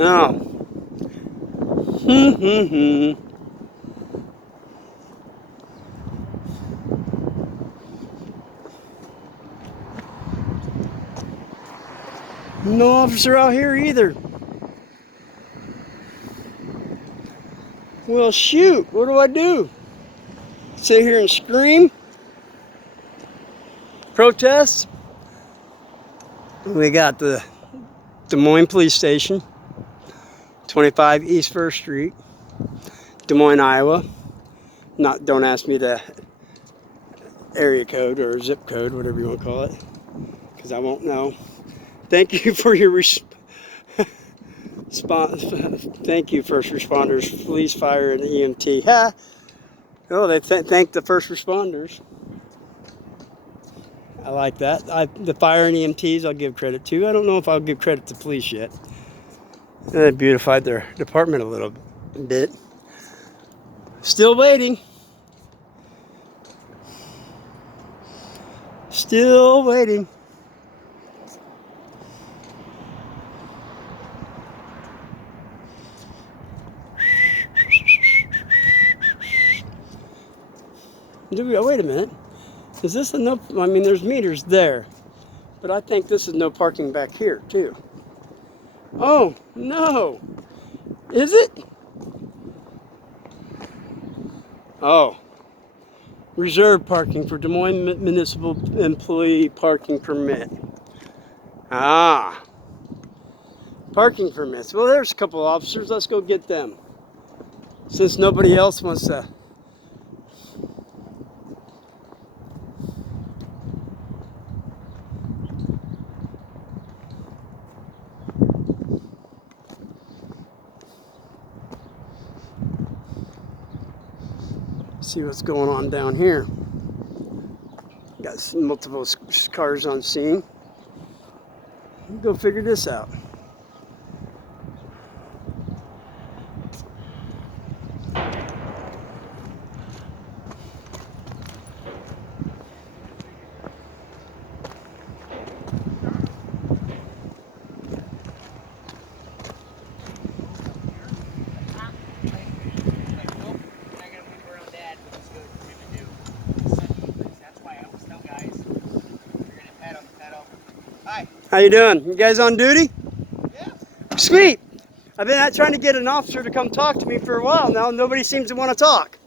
Oh. No officer out here either. Well, shoot, what do I do? Sit here and scream? Protest? We got the Des Moines Police Station, 25 East 1st Street, Des Moines, Iowa. Don't ask me the area code or zip code, whatever you want to call it, because I won't know. Thank you for your thank you, first responders, police, fire, and EMT. Ha! Oh, they thank the first responders. I like that. The fire and EMTs I'll give credit to. I don't know if I'll give credit to police yet. They beautified their department a little bit. Still waiting. Still waiting. Wait a minute. Is this a no? I mean, there's meters there, but I think this is no parking back here too. Oh no! Is it? Oh, reserved parking for Des Moines Municipal Employee Parking Permit. Ah, parking permits. Well, there's a couple officers. Let's go get them. Since nobody else wants to. See what's going on down here. Got some multiple cars on scene. Go figure this out. How you doing? You guys on duty? Yeah. Sweet. I've been trying to get an officer to come talk to me for a while now. Nobody seems to want to talk.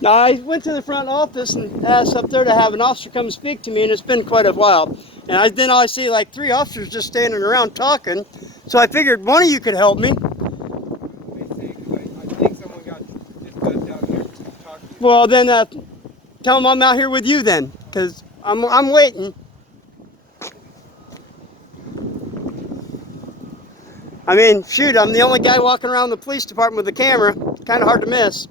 Now, I went to the front office and asked up there to have an officer come speak to me, and it's been quite a while. And then I see like 3 officers just standing around talking. So I figured one of you could help me. I think someone got out here to talk to you. Well, then tell them I'm out here with you then, because I'm waiting. I mean, shoot, I'm the only guy walking around the police department with a camera. Kind of hard to miss.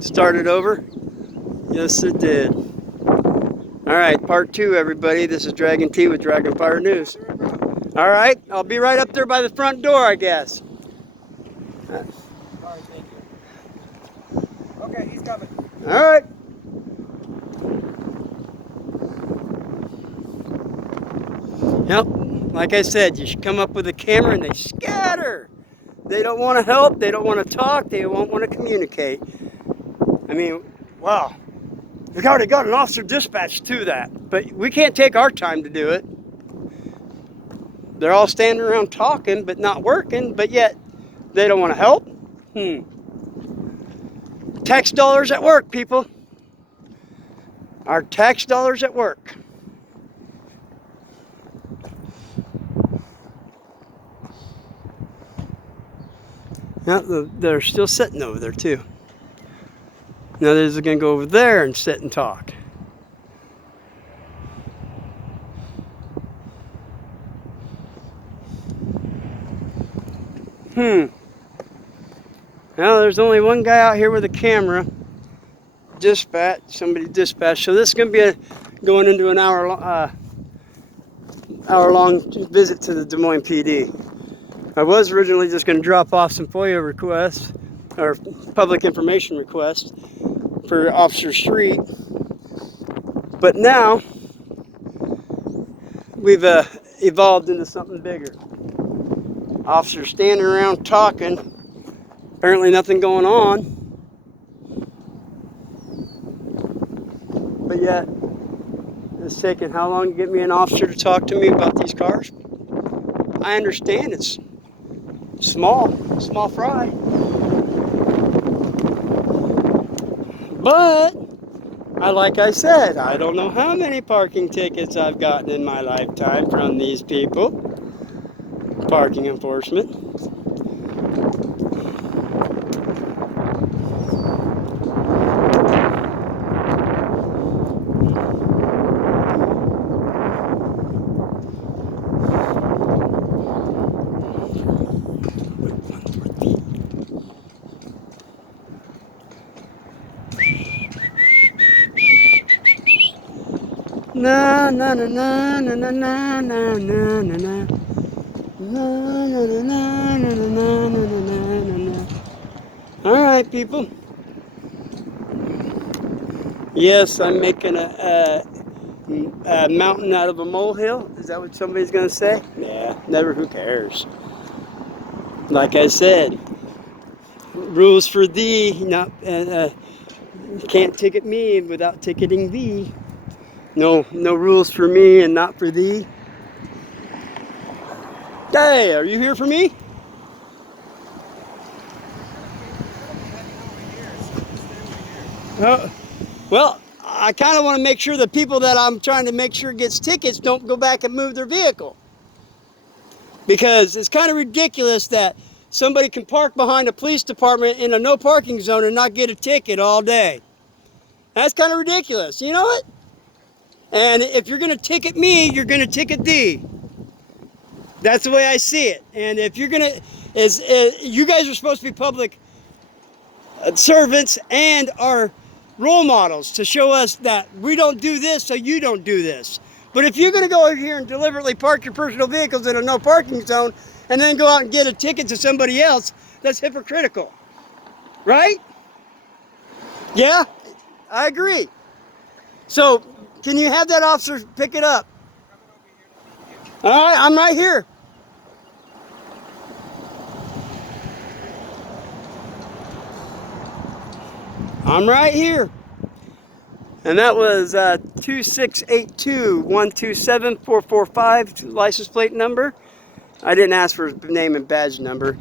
Started over? Yes, it did. All right, part 2, everybody. This is Dragon T with Dragon Fire News. All right, I'll be right up there by the front door, I guess. All right, thank you. Okay, he's coming. All right. Yep, like I said, you should come up with a camera and they scatter. They don't want to help, they don't want to talk, they won't want to communicate. I mean, wow. We've already got an officer dispatched to that, but we can't take our time to do it. They're all standing around talking, but not working, but yet they don't want to help. Tax dollars at work, people. Our tax dollars at work. Yeah, they're still sitting over there too. Now they're going to go over there and sit and talk. Now there's only one guy out here with a camera. Dispatch, somebody dispatched. So this is going to be going into an hour-long visit to the Des Moines PD. I was originally just going to drop off some FOIA requests, or public information requests, for Officer Street. But now we've evolved into something bigger. Officers standing around talking, apparently nothing going on, but yet it's taken how long to get me an officer to talk to me about these cars? I understand it's small fry, but like I said, I don't know how many parking tickets I've gotten in my lifetime from these people. Parking enforcement. Na na na na na na na na na na. All right, people. Yes, I'm making a mountain out of a molehill. Is that what somebody's going to say? Yeah, never. Who cares? Like I said, rules for thee. Not can't ticket me without ticketing thee. No rules for me and not for thee. Hey, are you here for me? Well, I kind of want to make sure the people that I'm trying to make sure gets tickets don't go back and move their vehicle. Because it's kind of ridiculous that somebody can park behind a police department in a no parking zone and not get a ticket all day. That's kind of ridiculous. You know what? And if you're going to ticket me, you're going to ticket thee. That's the way I see it. And if you're going to, you guys are supposed to be public servants and are role models to show us that we don't do this, so you don't do this. But if you're going to go over here and deliberately park your personal vehicles in a no parking zone and then go out and get a ticket to somebody else, that's hypocritical. Right? Yeah, I agree. So, can you have that officer pick it up? All right, I'm right here. I'm right here. And that was 2682-127-445 license plate number. I didn't ask for his name and badge number,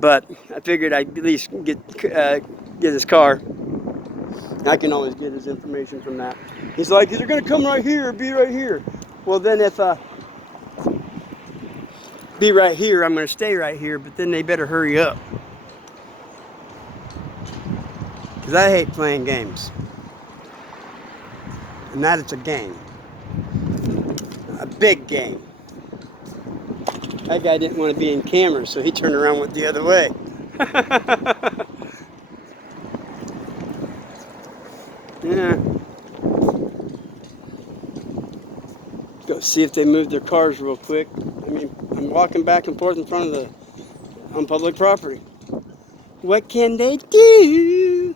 but I figured I'd at least get his car. I can always get his information from that. He's like, they're going to come right here, be right here. Well, then if be right here, I'm going to stay right here, but then they better hurry up. Because I hate playing games. And that it's a game. A big game. That guy didn't want to be in camera, so he turned around and went the other way. Yeah. Go see if they moved their cars real quick. I mean, I'm walking back and forth in front of on public property. What can they do?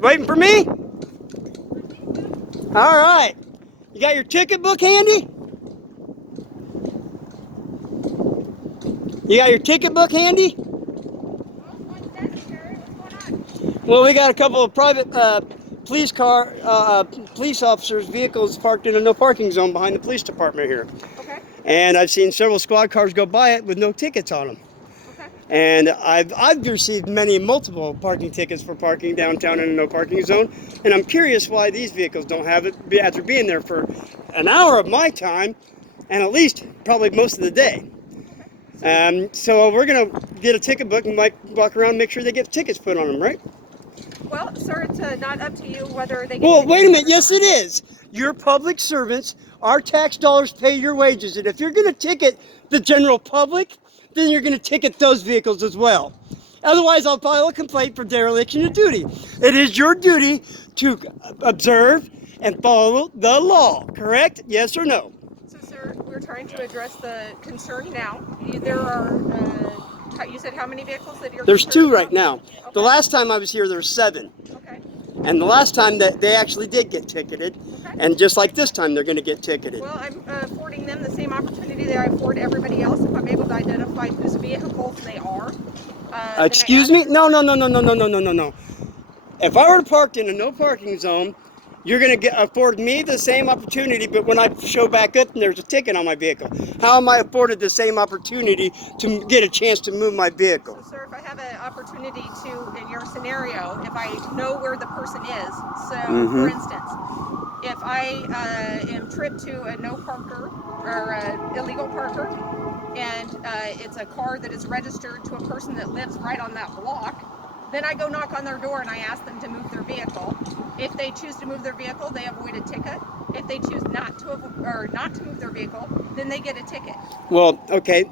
Waiting for me? All right. You got your ticket book handy? You got your ticket book handy? Well, we got a couple of private police officers' vehicles parked in a no parking zone behind the police department here. Okay. And I've seen several squad cars go by it with no tickets on them. Okay. And I've received multiple parking tickets for parking downtown in a no parking zone. And I'm curious why these vehicles don't have it after being there for an hour of my time and at least probably most of the day. So we're going to get a ticket book and walk around and make sure they get tickets put on them, right? Well, sir, it's not up to you whether they get Well, tickets wait a minute. or Yes, not. it is. You're public servants. Our tax dollars pay your wages. And if you're going to ticket the general public, then you're going to ticket those vehicles as well. Otherwise, I'll file a complaint for dereliction of duty. It is your duty to observe and follow the law, correct? Yes or no? So, sir, we're trying to address the concern now. There are, you said how many vehicles that you're There's concerned 2 right about? now. Okay. The last time I was here, there were 7. Okay. And the last time that they actually did get ticketed, Okay. and just like this time, they're going to get ticketed. Well, I'm affording them the same opportunity that I afford everybody else if I'm able to identify whose vehicles they are. Excuse me? No, no, no, no, no, no, no, no, no, no. If I were parked in a no parking zone, you're going to afford me the same opportunity, but when I show back up and there's a ticket on my vehicle, how am I afforded the same opportunity to get a chance to move my vehicle? So, sir, if I have an opportunity to, in your scenario, if I know where the person is, so for instance, if I am tripped to a no parker or a illegal parker, and it's a car that is registered to a person that lives right on that block, then I go knock on their door and I ask them to move their vehicle. If they choose to move their vehicle, they avoid a ticket. If they choose not to move their vehicle, then they get a ticket. Well, okay.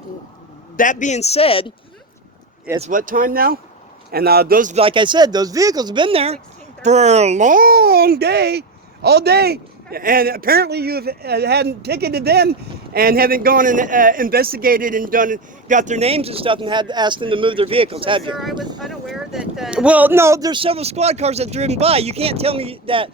That being said, it's what time now? And those, like I said, those vehicles have been there 16:30. for a long day, all day. And apparently you hadn't ticketed them and haven't gone and investigated and got their names and stuff and had asked them to move their vehicles, So, have you? sir, I was unaware that. Well, no, there's several squad cars that have driven by. You can't tell me that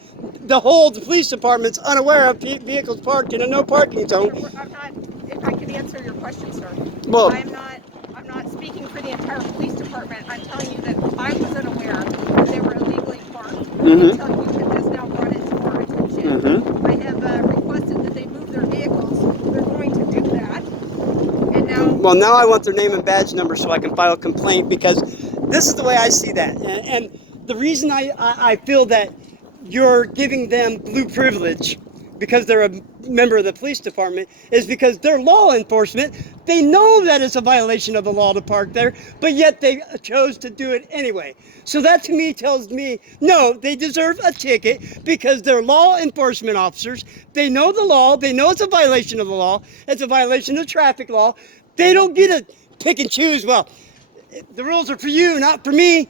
the police department's unaware of vehicles parked in a no parking zone. I'm not. If I could answer your question, sir. Well, I'm not speaking for the entire police department. I'm telling you that I was unaware that they were illegally parked until you had just now brought it to our attention. I have requested that they move their vehicles. They're going to do that. And now. Well, now I want their name and badge number so I can file a complaint, because this is the way I see that. And the reason I feel that you're giving them blue privilege because they're a member of the police department is because they're law enforcement. They know that it's a violation of the law to park there, but yet they chose to do it anyway. So that to me tells me, no, they deserve a ticket because they're law enforcement officers. They know the law. They know it's a violation of the law. It's a violation of traffic law. They don't get to pick and choose. Well, the rules are for you, not for me.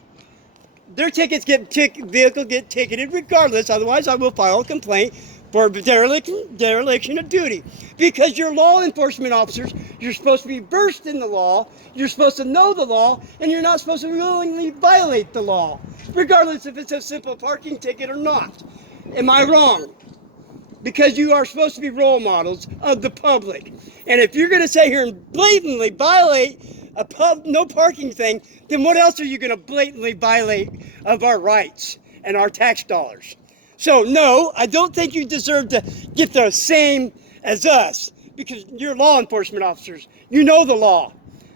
Their tickets vehicle get ticketed regardless. Otherwise, I will file a complaint for dereliction of duty. Because you're law enforcement officers, you're supposed to be versed in the law, you're supposed to know the law, and you're not supposed to willingly violate the law, regardless if it's a simple parking ticket or not. Am I wrong? Because you are supposed to be role models of the public. And if you're going to sit here and blatantly violate a no parking thing, then what else are you going to blatantly violate of our rights and our tax dollars? So no, I don't think you deserve to get the same as us, because you're law enforcement officers. You know the law.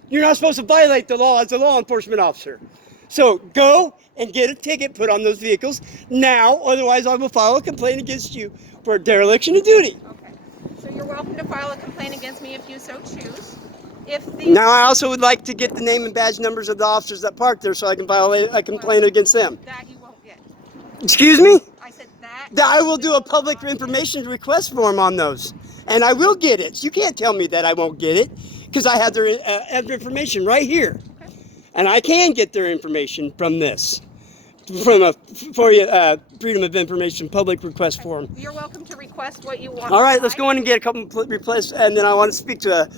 You're not supposed to violate the law as a law enforcement officer. So go and get a ticket put on those vehicles now, otherwise I will file a complaint against you for dereliction of duty. Okay. So you're welcome to file a complaint against me if you so choose. Now I also would like to get the name and badge numbers of the officers that parked there so I can file a complaint against them. That you won't get. Excuse me? I said that. I will do a public information request form on those, and I will get it. So you can't tell me that I won't get it, because I have their information right here, and I can get their information from this, from a Freedom of Information public request form. You're welcome to request what you want. All right, let's go in and get a couple replace, and then I want to speak to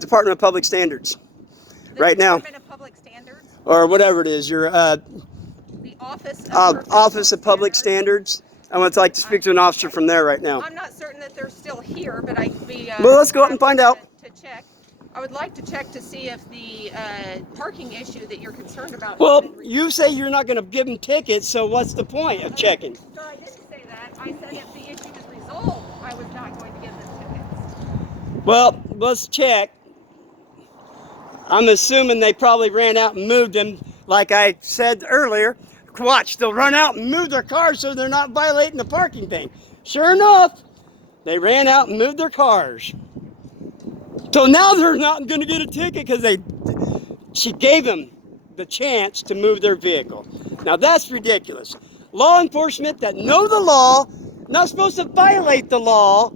Department of Public Standards right now, Department of Public Standards, or whatever it is. Your the Office of Public Standards. I would like to speak to an officer from there right now. I'm not certain that they're still here, but I'd be. Well, let's go out and find out. To check. I would like to check to see if the parking issue that you're concerned about. Well, you say you're not going to give them tickets, so what's the point of checking? Sir, I didn't say that. I said if the issue is resolved, I was not going to give them tickets. Well, let's check. I'm assuming they probably ran out and moved them, like I said earlier. Watch, they'll run out and move their cars so they're not violating the parking thing. Sure enough, they ran out and moved their cars. So now they're not going to get a ticket because she gave them the chance to move their vehicle. Now that's ridiculous. Law enforcement that know the law, not supposed to violate the law,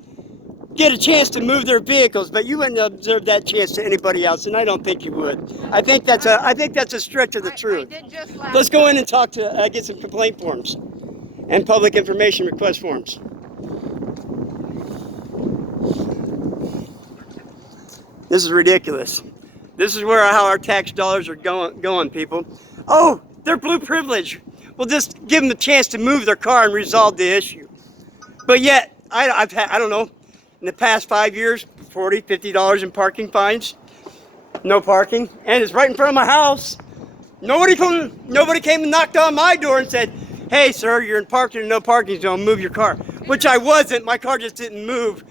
get a chance to move their vehicles, but you wouldn't observe that chance to anybody else, and I don't think you would. I think that's a stretch of the truth. I did just last Let's go in and talk to get some complaint forms and public information request forms. This is ridiculous. This is where how our tax dollars are going, people. Oh, they're blue privilege. Well, just give them a chance to move their car and resolve the issue. But yet, I've had, I don't know, in the past 5 years, $40, $50 in parking fines. No parking. And it's right in front of my house. Nobody came and knocked on my door and said, hey, sir, you're parked in a no parking zone, move your car. Which I wasn't. My car just didn't move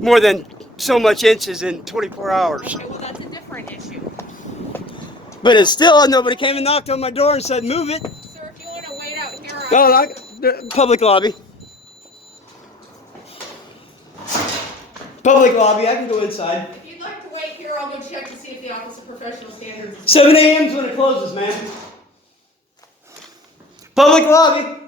more than so much inches in 24 hours. Okay, well, that's a different issue. But it's still, nobody came and knocked on my door and said, move it. Sir, if you want to wait out here, No, public lobby. Public lobby, I can go inside. if you'd like to wait here, I'll go check to see if the Office of Professional Standards is 7 a.m. is when it closes, man. Public lobby.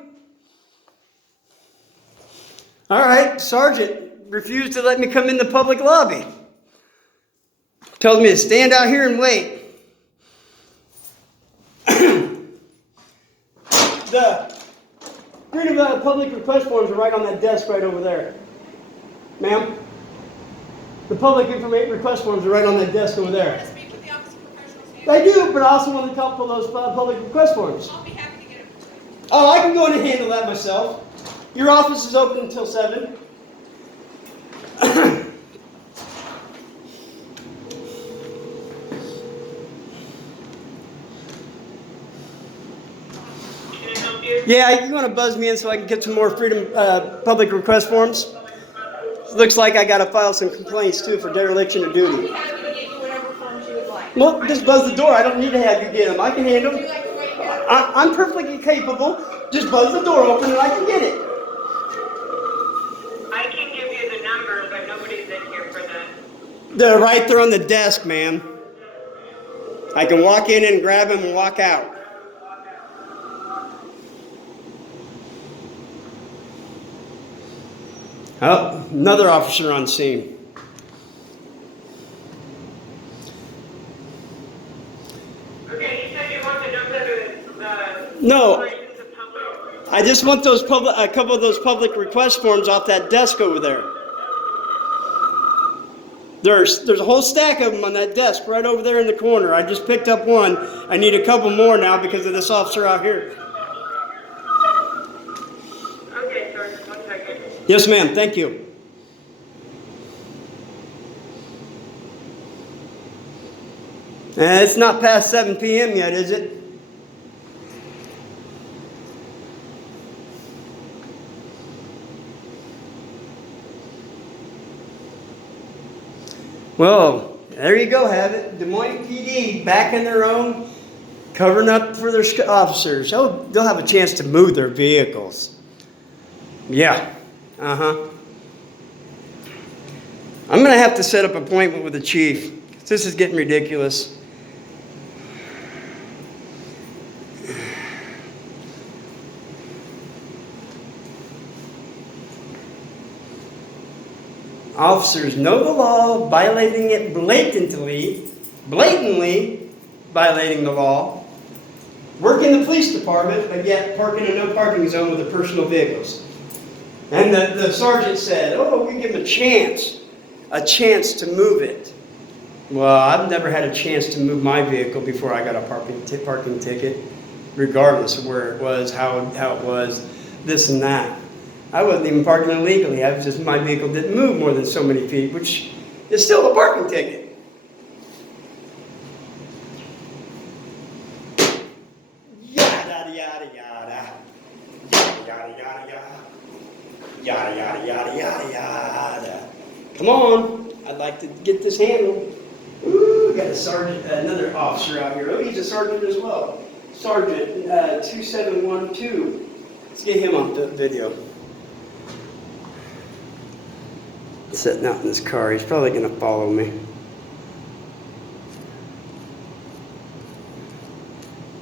All right, Sergeant refused to let me come in the public lobby. Told me to stand out here and wait. The freedom of public request forms are right on that desk right over there. Ma'am? The public information request forms are right on that desk over want there. to speak with the Office of Professional Standards. I do, but I also want to copy those public request forms. I'll be happy to get it. Oh, I can go in and handle that myself. Your office is open until 7. Yeah, you want to buzz me in so I can get some more freedom public request forms? Looks like I got to file some complaints too for dereliction of I'll duty. be happy to get you whatever forms you would like. Well, just buzz the door. I don't need to have you get them. I can handle Would you them. like to wait here? I'm perfectly capable. Just buzz the door open and I can get it. I can give you the number, but nobody's in here for that. They're right there on the desk, ma'am. I can walk in and grab them and walk out. Oh, another officer on scene. Okay, you said you want the number of No. operations of public. I just want those a couple of those public request forms off that desk over there. There's a whole stack of them on that desk right over there in the corner. I just picked up one. I need a couple more now because of this officer out here. Okay, sir, 1 second. Yes, ma'am. Thank you. It's not past 7 p.m. yet, is it? Well, there you go, have it. Des Moines PD back in their own, covering up for their officers. Oh, they'll have a chance to move their vehicles. Yeah. Uh-huh. I'm going to have to set up an appointment with the chief. This is getting ridiculous. Officers know the law, violating it blatantly violating the law, work in the police department, but yet park in a no parking zone with their personal vehicles. And the sergeant said, oh, we give them a chance to move it. Well, I've never had a chance to move my vehicle before I got a parking ticket, regardless of where it was, how it was, this and that. I wasn't even parking illegally. I was just, my vehicle didn't move more than so many feet, which is still a parking ticket. Yada, yada, yada. Yada, yada, yada, yada. Yada, yada, yada, yada, yada. Come on. I'd like to get this handled. Ooh, we got a sergeant, another officer out here. Oh, he's a sergeant as well. Sergeant 2712. Let's get him on the video. Sitting out in his car. He's probably going to follow me.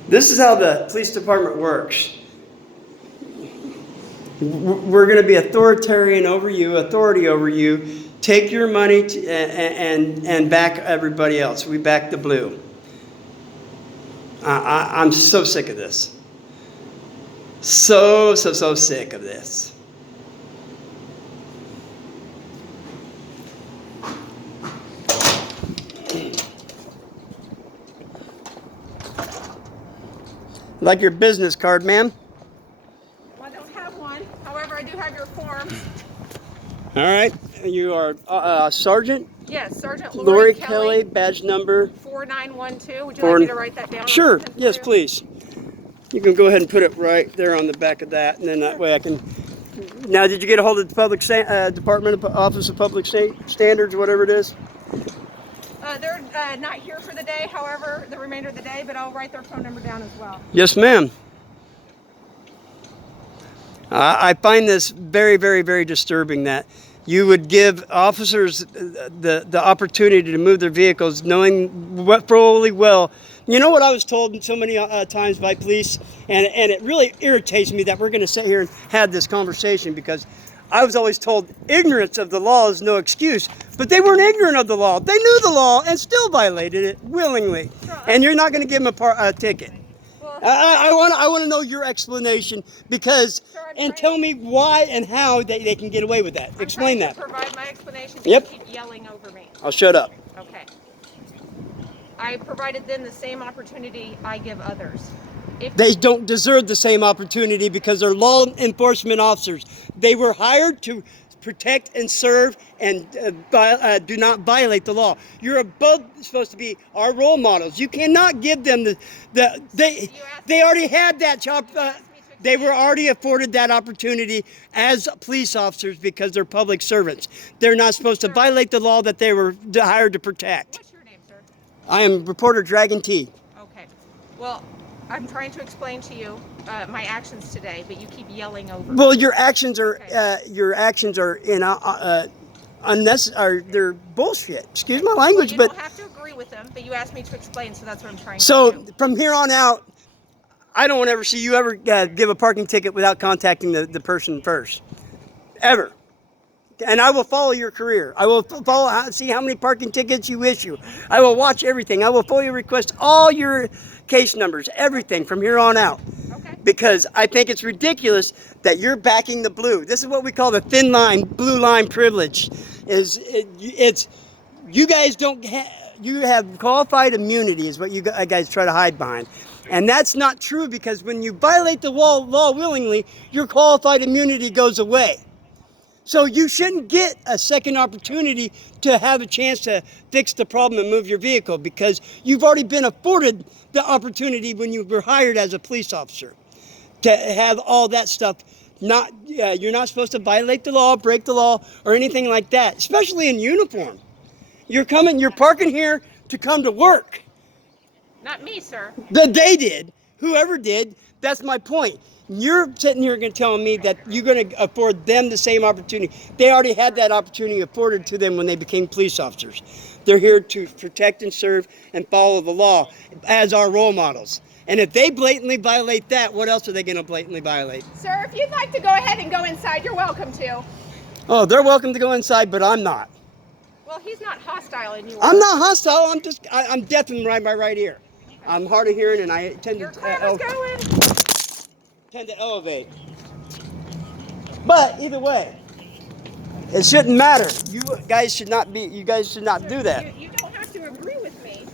This is how the police department works. We're going to be authoritarian over you, authority over you. Take your money and back everybody else. We back the blue. I'm so sick of this. So sick of this. like your business card, ma'am. Well, I don't have one. However, I do have your forms. All right. You are Sergeant Yes, Sergeant Lori Lori Kelly, Kelly, badge number 4912. Would you four. like me to write that down? Sure. On the pen for Yes, you? please. You can go ahead and put it right there on the back of that, and then that way I can. Now, did you get a hold of the Department of Office of Public Standards, whatever it is? They're not here for the day, however, the remainder of the day, but I'll write their phone number down as well. Yes, ma'am. I find this very, very, very disturbing that you would give officers the opportunity to move their vehicles knowing fully well. You know what I was told so many times by police, and it really irritates me that we're going to sit here and have this conversation, because I was always told ignorance of the law is no excuse, but they weren't ignorant of the law. They knew the law and still violated it willingly, and you're not going to give them a ticket. I want to know your explanation, because and tell me why and how they can get away with that. Explain that. Provide my explanation. Yep. You keep yelling over me. I'll shut up. Okay. I provided them the same opportunity I give others. They don't deserve the same opportunity because they're law enforcement officers. They were hired to protect and serve and do not violate the law. You're both supposed to be our role models. You cannot give them they already had that job. They were already afforded that opportunity as police officers because they're public servants. They're not supposed to violate the law that they were hired to protect. What's your name, sir? I am reporter Dragon T. Okay. Well, I'm trying to explain to you my actions today, but you keep yelling over me. Well, your actions are unnecessary. They're bullshit. Excuse my language, You but don't have to agree with them, but you asked me to explain, so that's what I'm trying so to do. from here on out, I don't want to ever see you ever give a parking ticket without contacting the person first, ever. And I will follow your career. I will see how many parking tickets you issue. I will watch everything. I will fully request all your case numbers, everything from here on out. Okay. Because I think it's ridiculous that you're backing the blue. This is what we call the thin line, blue line privilege. It's you guys don't you have qualified immunity is what you guys try to hide behind. And that's not true, because when you violate the law willingly, your qualified immunity goes away. So you shouldn't get a second opportunity to have a chance to fix the problem and move your vehicle, because you've already been afforded the opportunity when you were hired as a police officer to have all that stuff. You're not supposed to violate the law, break the law, or anything like that, especially in uniform. You're parking here to come to work. Not me, sir. But they did. Whoever did, that's my point. You're sitting here telling me that you're going to afford them the same opportunity. They already had that opportunity afforded to them when they became police officers. They're here to protect and serve and follow the law as our role models. And if they blatantly violate that, what else are they going to blatantly violate? Sir, if you'd like to go ahead and go inside, you're welcome to. Oh, they're welcome to go inside, but I'm not. Well, he's not hostile in you. I'm not hostile. I'm deaf in my right ear. I'm hard of hearing, and I tend Your to camera's going. tend to elevate. But either way, it shouldn't matter. You guys should not do that. You don't have to agree with me.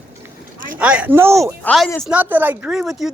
It's not that I agree with you.